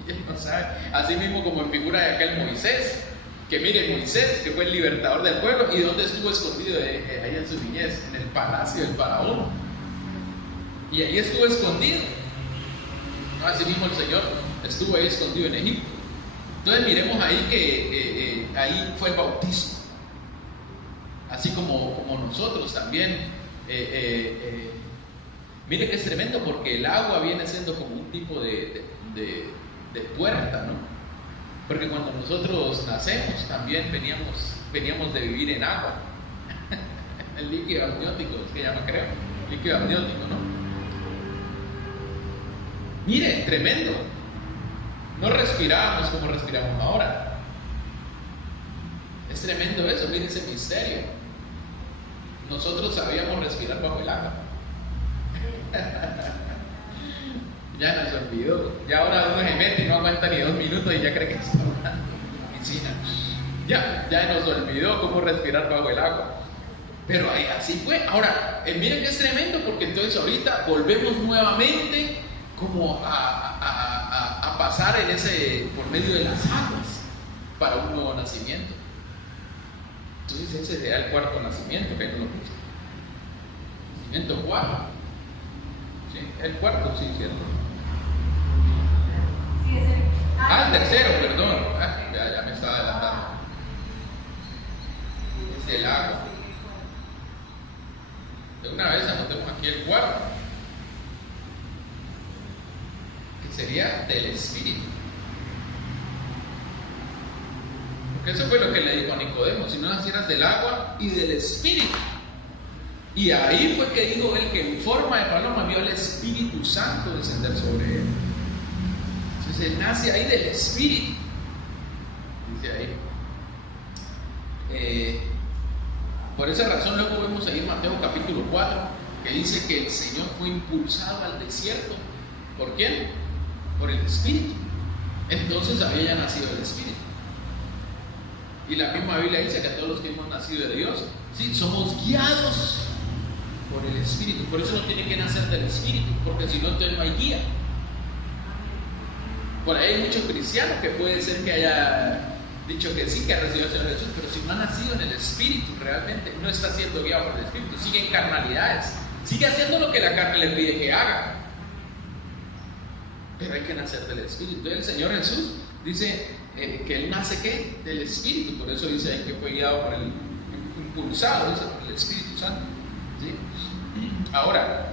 Y él no sabe. Así mismo como en figura de aquel Moisés, que mire, Moisés, que fue el libertador del pueblo, y dónde estuvo escondido ahí en su niñez, en el palacio del faraón. Y ahí estuvo escondido. Así mismo el Señor estuvo ahí escondido en Egipto. Entonces miremos ahí que ahí fue el bautismo. Así como nosotros también. Mire que es tremendo, porque el agua viene siendo como un tipo de puerta, ¿no? Porque cuando nosotros nacemos también veníamos de vivir en agua. El líquido amniótico es que llama, creo. Líquido amniótico, ¿no? Mire, tremendo. No respirábamos como respiramos ahora. Es tremendo eso, mire ese misterio. Nosotros sabíamos respirar bajo el agua. Ya nos olvidó. Ya ahora uno se mete y no aguanta ni 2 minutos y ya cree que está hablando en piscina. Ya nos olvidó cómo respirar bajo el agua. Pero ahí, así fue. Ahora, miren que es tremendo, porque entonces ahorita volvemos nuevamente como a pasar por medio de las aguas para un nuevo nacimiento. Entonces ese sería el cuarto nacimiento que hay en los puso. Nacimiento 4. Sí, el cuarto, sí, cierto. Sí, es el tercero, perdón. Ya me estaba adelantando. Es el agua. De una vez anotemos aquí el cuarto, que sería del Espíritu. Porque eso fue lo que le dijo a Nicodemo: si no nacieras del agua y del Espíritu. Y ahí fue que dijo él que en forma de paloma vio al Espíritu Santo descender sobre él. Entonces él nace ahí del Espíritu. Dice ahí. Por esa razón luego vemos ahí en Mateo capítulo 4 que dice que el Señor fue impulsado al desierto. ¿Por quién? Por el Espíritu. Entonces había ya nacido el Espíritu. Y la misma Biblia dice que a todos los que hemos nacido de Dios, sí, somos guiados por el Espíritu. Por eso no tiene que nacer del Espíritu, porque si no, entonces no hay guía. Por ahí hay muchos cristianos que puede ser que haya dicho que sí, que ha recibido al Señor Jesús, pero si no ha nacido en el Espíritu, realmente no está siendo guiado por el Espíritu, sigue en carnalidades, sigue haciendo lo que la carne le pide que haga. Pero hay que nacer del Espíritu. Entonces el Señor Jesús dice que Él nace ¿qué? Del Espíritu. Por eso dice ahí que fue guiado por el impulsado, dice, por el Espíritu Santo. ¿Sí? Ahora,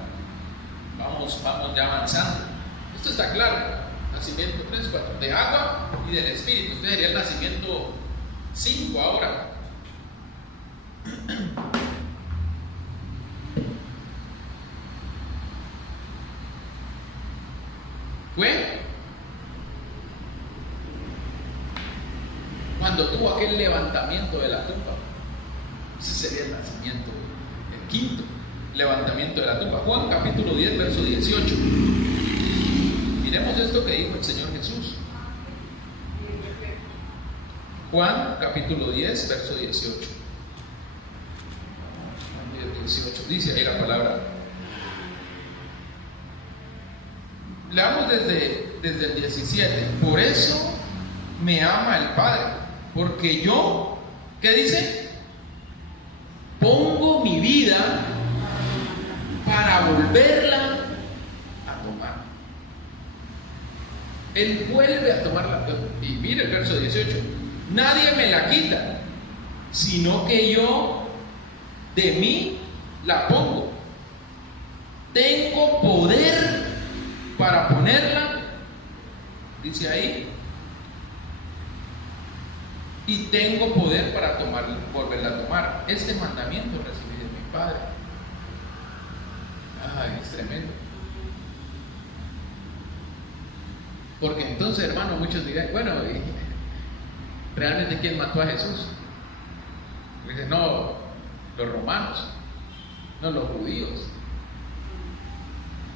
vamos ya avanzando. Esto está claro. Nacimiento 3, 4, de agua y del Espíritu. Este sería el nacimiento 5 ahora. Fue cuando tuvo aquel levantamiento de la tumba. Ese sería el nacimiento, el quinto levantamiento de la tumba. Juan capítulo 10, verso 18. Miremos esto que dijo el Señor Jesús. Juan capítulo 10, verso 18. 18. Dice ahí la palabra. Leamos desde el 17. Por eso me ama el Padre, porque yo, ¿qué dice? Pongo mi vida para volverla a tomar. Él vuelve a tomarla. Y mire el verso 18. Nadie me la quita, sino que yo de mí la pongo. Tengo poder para ponerla, dice ahí, y tengo poder para volverla a tomar. Este mandamiento recibí de mi Padre. Ay, es tremendo. Porque entonces, hermano, muchos dirán, bueno, ¿realmente quién mató a Jesús? Dicen, no, los romanos, no los judíos.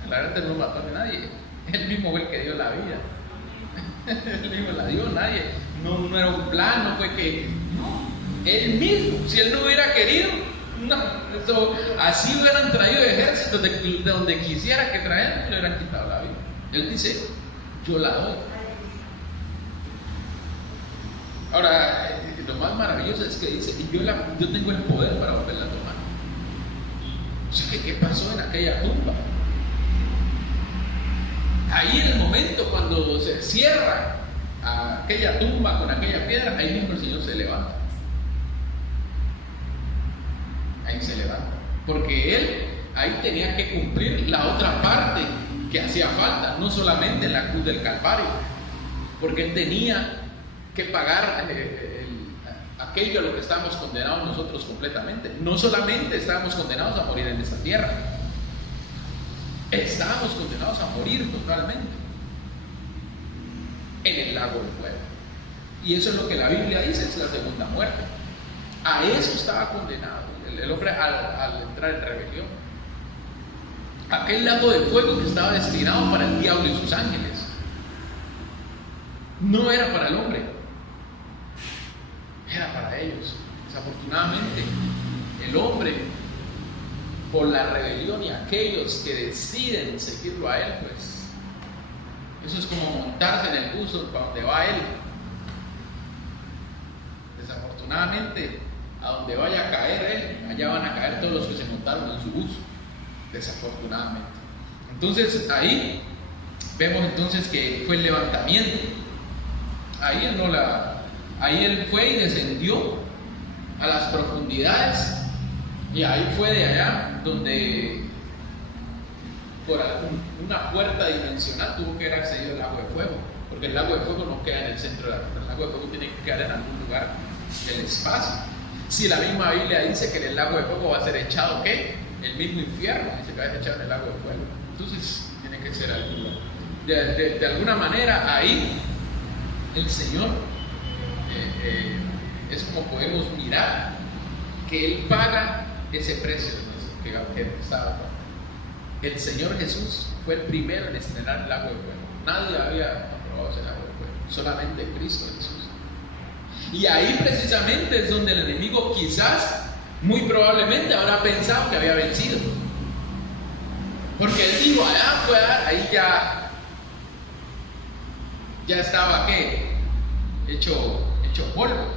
La verdad no mató a nadie. Él mismo fue el que dio la vida. Él mismo la dio, nadie. No era un plan, no fue que. No, él mismo. Si él no hubiera querido, no, así hubieran traído ejércitos de donde quisiera que trajeran, le hubieran quitado la vida. Él dice, yo la doy. Ahora, lo más maravilloso es que dice, y yo tengo el poder para volverla a tomar. O sea, ¿qué pasó en aquella tumba? Ahí en el momento cuando se cierra aquella tumba con aquella piedra, ahí mismo el Señor se levanta. Ahí se levanta. Porque Él ahí tenía que cumplir la otra parte que hacía falta, no solamente en la cruz del Calvario, porque Él tenía que pagar aquello a lo que estábamos condenados nosotros completamente. No solamente estábamos condenados a morir en esta tierra, estábamos condenados a morir totalmente en el lago de fuego. Y eso es lo que la Biblia dice, es la segunda muerte. A eso estaba condenado el hombre al entrar en rebelión. aquel lago de fuego que estaba destinado para el diablo y sus ángeles. No era para el hombre, era para ellos. Desafortunadamente, el hombre, por la rebelión y aquellos que deciden seguirlo a él, pues eso es como montarse en el bus para donde va él. Desafortunadamente, a donde vaya a caer él, allá van a caer todos los que se montaron en su bus. Desafortunadamente. Entonces ahí vemos entonces que fue el levantamiento. Ahí él fue y descendió a las profundidades, y ahí fue de allá donde por una puerta dimensional tuvo que haber accedido al lago de fuego, porque el lago de fuego no queda en el centro de la tierra, el lago de fuego tiene que quedar en algún lugar del espacio. Si la misma Biblia dice que en el lago de fuego va a ser echado, ¿qué? El mismo infierno dice que va a ser echado en el lago de fuego. Entonces tiene que ser algún lugar. De alguna manera ahí el Señor es como podemos mirar que Él paga ese precio que estaba pagando. El Señor Jesús fue el primero en estrenar el agua de fuego. Nadie había probado ese agua de fuego, solamente Cristo Jesús. Y ahí precisamente es donde el enemigo quizás, muy probablemente, habrá pensado que había vencido. Porque él dijo, allá afuera, ahí ya estaba, ¿qué? Hecho polvo.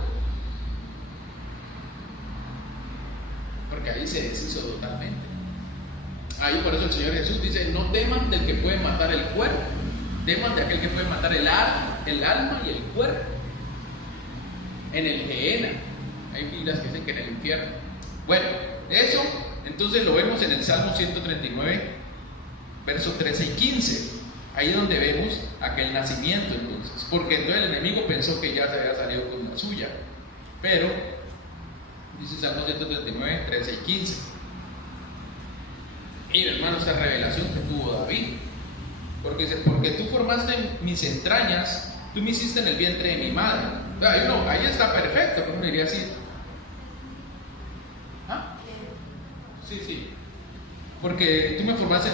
Porque ahí se deshizo totalmente. Ahí por eso el Señor Jesús dice, no teman del que puede matar el cuerpo, teman de aquel que puede matar el alma y el cuerpo. En el Gehenna, hay Biblias que dicen que en el infierno. Bueno, eso entonces lo vemos en el Salmo 139, versos 13 y 15. Ahí es donde vemos aquel nacimiento entonces. Porque entonces el enemigo pensó que ya se había salido con la suya. Pero, dice Salmo 139, 13 y 15. Mira, hermano, esta revelación que tuvo David. Porque dice, porque tú formaste mis entrañas, tú me hiciste en el vientre de mi madre. Ahí está perfecto, pero uno diría así. ¿Ah? Sí. Porque tú me formaste,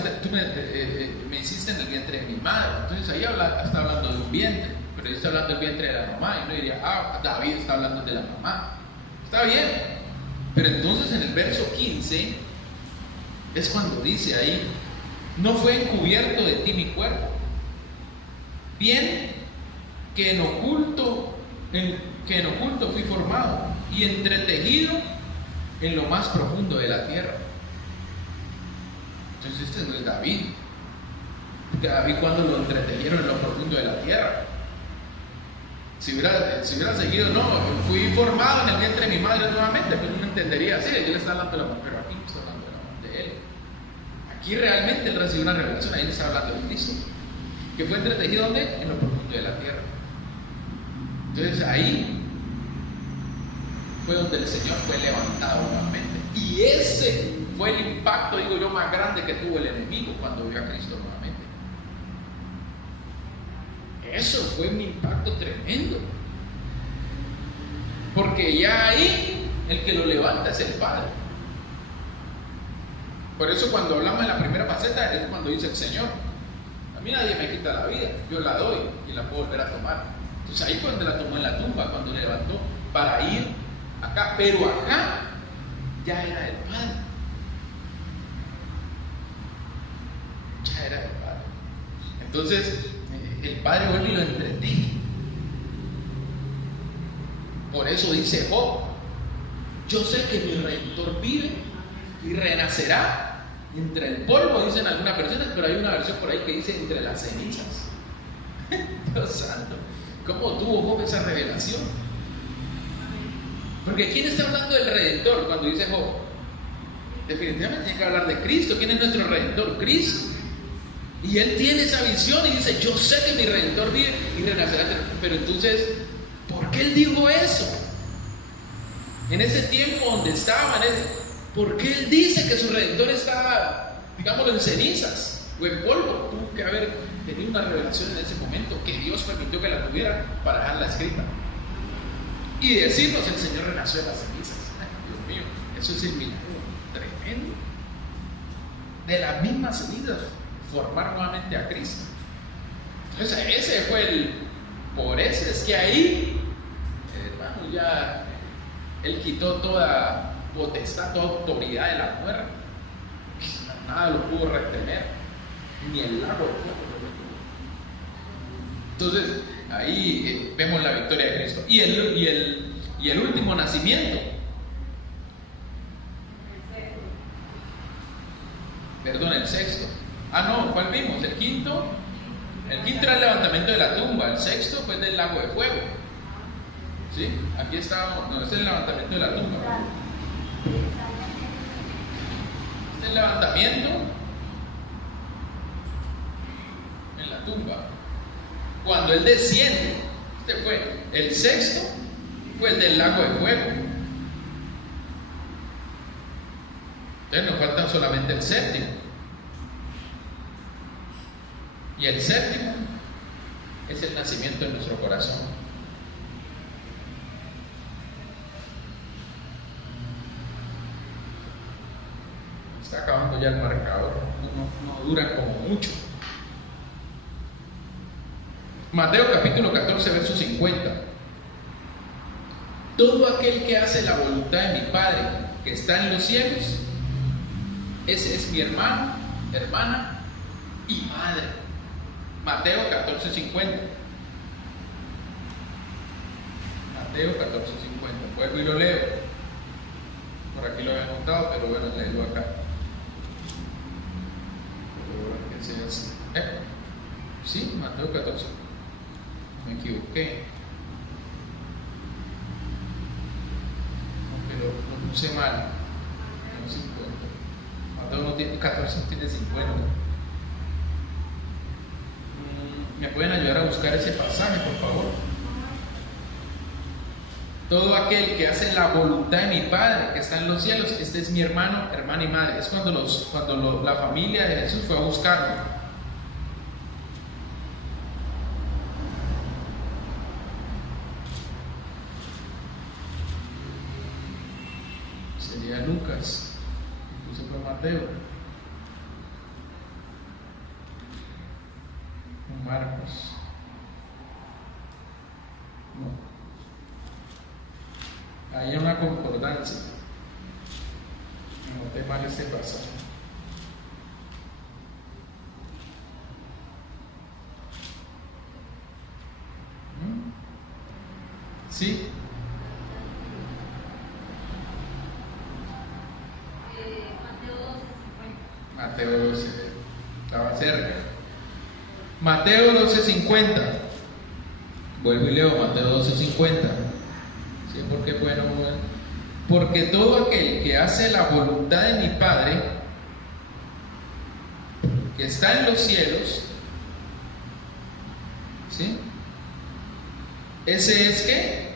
me hiciste en el vientre de mi madre. Entonces ahí está hablando de un vientre, pero ahí está hablando del vientre de la mamá. Y uno diría, David está hablando de la mamá. Está bien, pero entonces en el verso 15 es cuando dice ahí, no fue encubierto de ti mi cuerpo, bien que en oculto fui formado y entretejido en lo más profundo de la tierra. Entonces este no es David, porque David cuando lo entretejieron en lo profundo de la tierra, si hubiera seguido, no, fui formado en el vientre de mi madre nuevamente, pues uno entendería así, él está hablando de la mujer, pero aquí no está hablando de él. Aquí realmente él recibió una revelación, ahí está hablando de Cristo, que fue entretejido ¿dónde? En lo profundo de la tierra. Entonces ahí fue donde el Señor fue levantado nuevamente. Y ese fue el impacto, digo yo, más grande que tuvo el enemigo cuando vio a Cristo nuevamente. Eso fue un impacto tremendo. Porque ya ahí el que lo levanta es el Padre. Por eso cuando hablamos de la primera faceta es cuando dice el Señor, a mí nadie me quita la vida, yo la doy y la puedo volver a tomar. Entonces ahí fue donde la tomó en la tumba, cuando le levantó para ir acá, pero acá ya era el Padre. Ya era el Padre. Entonces el Padre vuelve y lo entretiene. Por eso dice Job, yo sé que mi Redentor vive y renacerá entre el polvo, dicen algunas versiones, pero hay una versión por ahí que dice entre las cenizas. Dios santo, ¿cómo tuvo Job esa revelación? Porque ¿quién está hablando del Redentor cuando dice Job? Definitivamente tiene que hablar de Cristo. ¿Quién es nuestro Redentor? Cristo. Y él tiene esa visión y dice, yo sé que mi Redentor vive y renacerá. Pero entonces, ¿por qué él dijo eso? En ese tiempo donde estaban, ¿por qué él dice que su Redentor estaba, digámoslo, en cenizas o en polvo? Tuvo que haber tenido una revelación en ese momento que Dios permitió que la tuviera para dejarla escrita. Y decirnos, el Señor renació de las cenizas. Ay, Dios mío, eso es el milagro tremendo. de las mismas cenizas formar nuevamente a Cristo. Entonces ese fue por eso es que ahí, hermano, ya Él quitó toda potestad, toda autoridad de la muerte. Nada lo pudo retener, ni el lago de fuego lo detuvo. Entonces ahí vemos la victoria de Cristo. Y el último nacimiento, perdón, el sexto. No, ¿cuál vimos? El quinto era el levantamiento de la tumba, el sexto fue del lago de fuego. ¿Sí? Aquí está, no, este es el levantamiento de la tumba. Este es el levantamiento en la tumba. Cuando Él desciende, este fue el sexto, fue el del lago de fuego. Entonces nos falta solamente el séptimo. Y el séptimo es el nacimiento en nuestro corazón. Está acabando ya el marcador, no dura como mucho. Mateo capítulo 14, verso 50. Todo aquel que hace la voluntad de mi Padre que está en los cielos, ese es mi hermano, hermana y madre. Mateo 14, 50. Mateo 14, 50. Vuelvo y lo leo. Por aquí lo había anotado, pero bueno, léelo acá. Sí, Mateo 14. Me equivoqué. Pero lo puse mal. No 50. Mateo no tiene 14, tiene 50. ¿Me pueden ayudar a buscar ese pasaje, por favor? Todo aquel que hace la voluntad de mi Padre que está en los cielos, este es mi hermano, hermana y madre. Es cuando la familia de Jesús fue a buscarlo. Sería Lucas, incluso fue Mateo. Marcos. No. Hay una concordancia. Anoté mal este pasaje. ¿Sí? Mateo 12, estaba cerca. Mateo 12:50. Vuelvo y leo Mateo 12:50. ¿Sí? Porque bueno, porque todo aquel que hace la voluntad de mi Padre que está en los cielos, ¿sí? Ese es que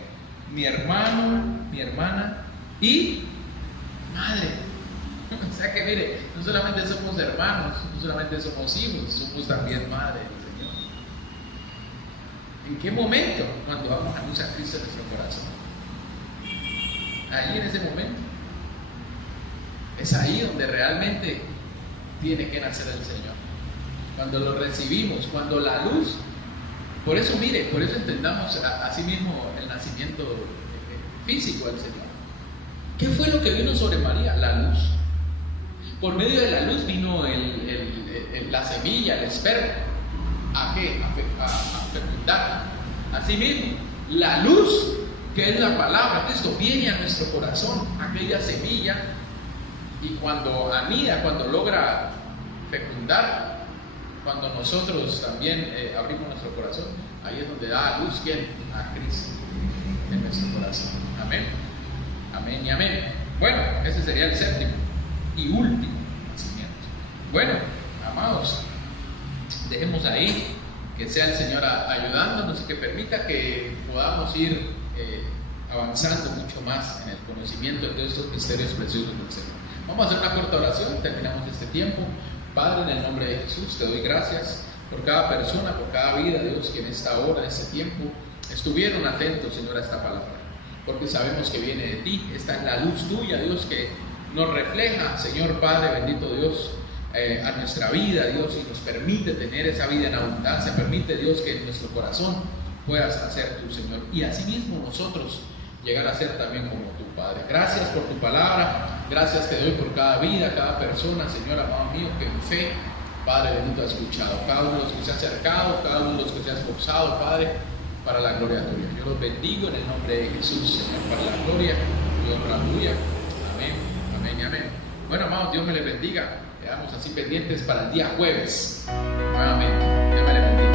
mi hermano, mi hermana y madre. O sea que mire, no solamente somos hermanos, no solamente somos hijos, somos también madre del Señor. ¿En qué momento? Cuando vamos a luz a Cristo en nuestro corazón. Ahí en ese momento. Es ahí donde realmente tiene que nacer el Señor. Cuando lo recibimos, cuando la luz. Por eso mire, por eso entendamos así mismo el nacimiento físico del Señor. ¿Qué fue lo que vino sobre María? La luz. Por medio de la luz vino la semilla, el esperma. ¿A qué? A fecundar. Así mismo, la luz, que es la palabra, esto viene a nuestro corazón, aquella semilla, y cuando anida, cuando logra fecundar, cuando nosotros también abrimos nuestro corazón, ahí es donde da a luz, ¿quién? A Cristo en nuestro corazón. Amén. Amén y amén. Bueno, ese sería el séptimo y último nacimiento. Bueno, amados, dejemos ahí, que sea el Señor ayudándonos y que permita que podamos ir avanzando mucho más en el conocimiento de todos estos misterios preciosos del Señor. Vamos a hacer una corta oración, terminamos este tiempo. Padre, en el nombre de Jesús, te doy gracias por cada persona, por cada vida, Dios, que en esta hora, en este tiempo, estuvieron atentos, Señor, a esta palabra, porque sabemos que viene de ti. Esta es la luz tuya, Dios, que nos refleja, Señor Padre, bendito Dios, a nuestra vida, Dios, y nos permite tener esa vida en abundancia. Permite, Dios, que en nuestro corazón puedas hacer tú, Señor, y asimismo nosotros llegar a ser también como tu Padre. Gracias por tu palabra, gracias te doy por cada vida, cada persona, Señor amado mío, que en fe, Padre bendito, ha escuchado, cada uno de los que se ha acercado, cada uno de los que se ha esforzado, Padre, para la gloria tuya. Yo los bendigo en el nombre de Jesús, Señor, para la gloria y honra tuya. Amén, amén y amén. Bueno, amados, Dios me les bendiga. Quedamos así pendientes para el día jueves. Nuevamente, Dios me les bendiga.